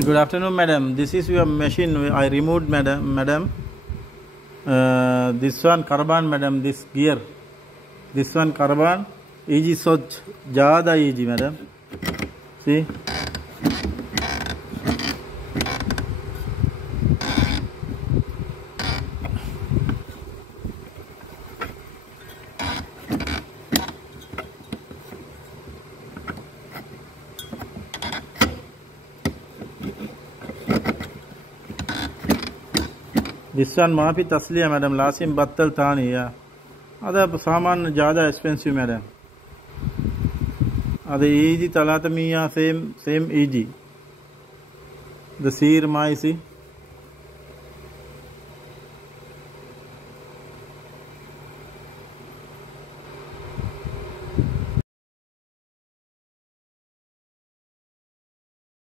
Good afternoon, madam. This is your machine. I removed, madam. This one carbon, madam. This gear. This one carbon. Easy soch. Jada easy, madam. See. This one maafi tasliya, madam. Lasim battal thani, yeah. Other saman jada expensive, madam. Other easy talata miya same easy. The seer maisi.